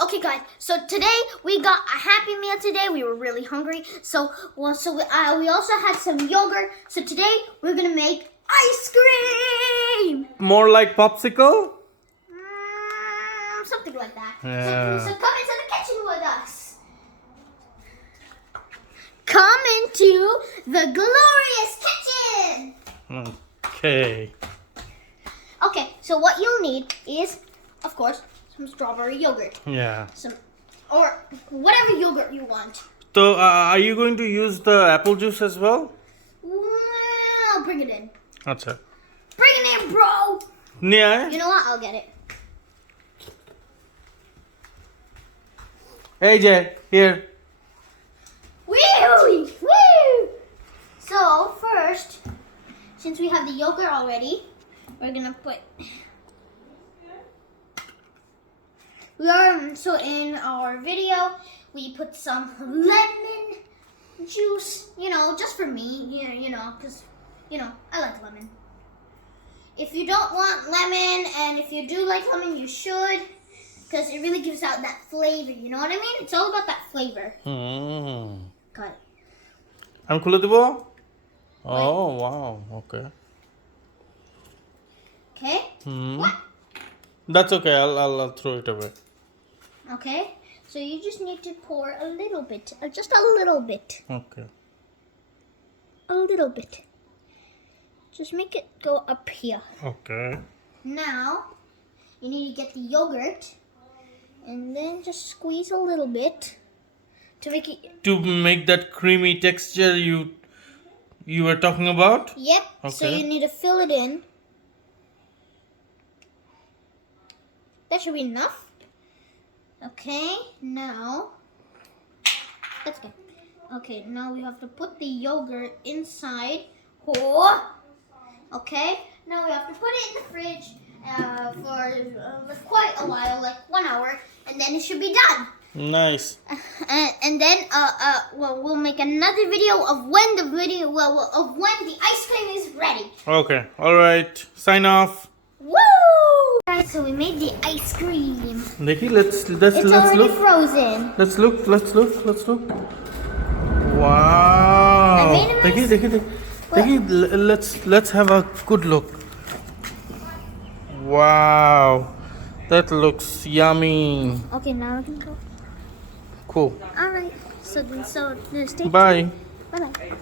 Okay, guys. So today we got a Happy Meal. Today we were really hungry, so we also had some yogurt. So today we're gonna make ice cream. More like popsicle? Something like that. Yeah. So come into the kitchen with us. Come into the glorious kitchen. Okay. Okay. So what you'll need is, of course, some strawberry yogurt. Yeah. Or whatever yogurt you want. So, are you going to use the apple juice as well? Well, bring it in. Achha. Bring it in, bro. Yeah. You know what? I'll get it. Hey Jay, here. Woo! Woo! So first, since we have the yogurt already, we're gonna put. So in our video, we put some lemon juice. You know, just for me. You know, because I like lemon. If you don't want lemon, and if you do like lemon, you should. Because it really gives out that flavor, you know what I mean? It's all about that flavor. Got it. I'm Kuladibo? Oh, wow. Okay. Okay. What? That's okay. I'll throw it away. Okay. So you just need to pour a little bit. Just a little bit. Okay. A little bit. Just make it go up here. Okay. Now, you need to get the yogurt. And then just squeeze a little bit to make it... To make that creamy texture you were talking about? Yep. Okay. So you need to fill it in. That should be enough. Okay, now... That's good. Okay, now we have to put the yogurt inside. Oh! Okay, now we have to put it in the fridge for quite a while, like 1 hour, and then it should be done. Nice. And then we'll make another video of when the ice cream is ready. Okay. All right. Sign off. Woo! Alright, so we made the ice cream. Nikki, let's It's already look. frozen. Let's look. Wow. I made it Nikki, let's have a good look. Wow. That looks yummy. Okay, now I can go. Cool. Alright, so stay tuned. Bye. Bye-bye.